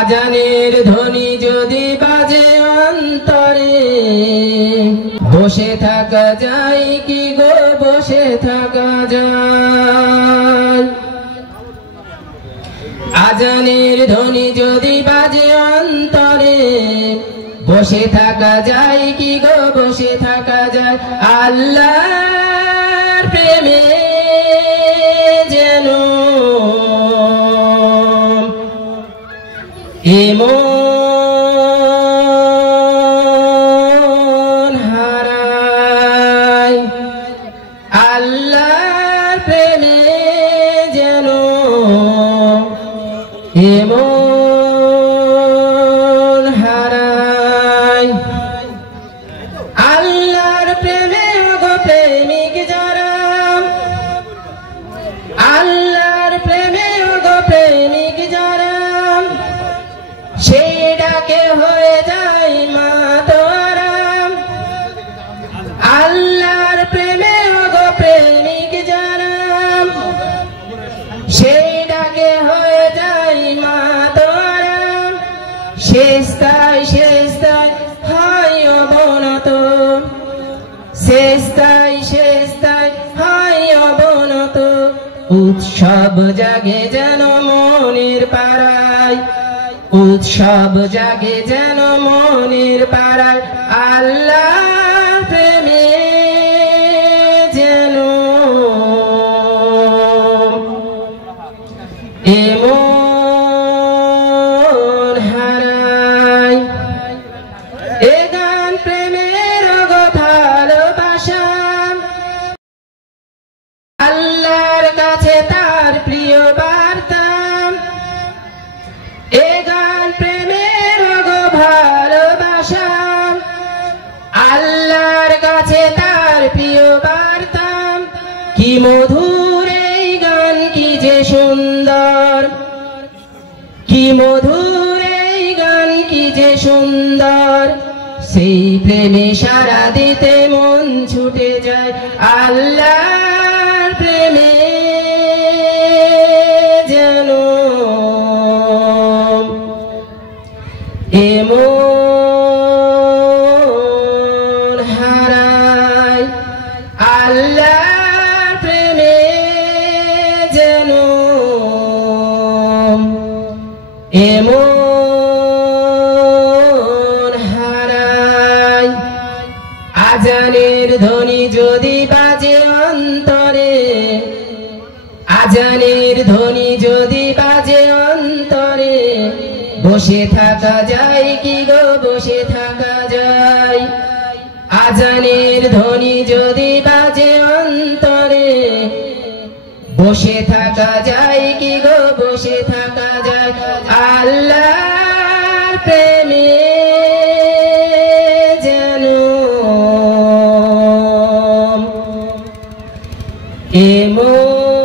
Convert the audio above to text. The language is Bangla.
আজানের ধ্বনি যদি বাজে অন্তরে বসে থাকা যায় কি গো বসে থাকা যায় আজানের ধ্বনি যদি বাজে অন্তরে বসে থাকা যায় কি গো বসে থাকা যায় আল্লাহর প্রেমে যেন মন হারায় আল্লাহর প্রেমে যেন মন হারায় আল্লাহর প্রেমে গো প্রেমিক যারা আল্লাহর প্রেমে গো প্রেমিক যারা সেই ডাকে হয়ে যায় মাতোয়ারাম আল্লাহর প্রেমে গো প্রেমিক যারা সেই ডাকে হয়ে যায় মাতোয়ারাম শেষতায় শেষতায় হয় অবনত শেষতায় শেষতায় হয় অবনত উৎসব জাগে যেন মনের পাড়ায় উৎসব জাগে যেন মনের পাড়ায় আল্লাহর প্রেমে যেন মন হারায় এ গান প্রেমের গো ভালোবাসা আল্লাহর কাছে তার প্রিয় বার্তা এ গান প্রেমের গো ভালোবাসা আল্লাহর কাছে তার প্রিয় বার্তা কি মধুর এই গান কি যে সুন্দর কি মধুর এই গান কি যে সুন্দর সেই প্রেমে সারা দিতে মন ছুটে যায় আল্লাহর প্রেমে যেন মন হারায় আল্লাহর প্রেমে যেন মন হারায় আজানের ধ্বনি যদি বাজে অন্তরে আজানের ধ্বনি যদি বাজে অন্তরে বসে থাকা যায় কি গো বসে থাকা যায় আজানের ধ্বনি যদি বাজে অন্তরে বসে থাকা যায় কি গো বসে থাকা যায় আল্লাহর প্রেমে যেন মন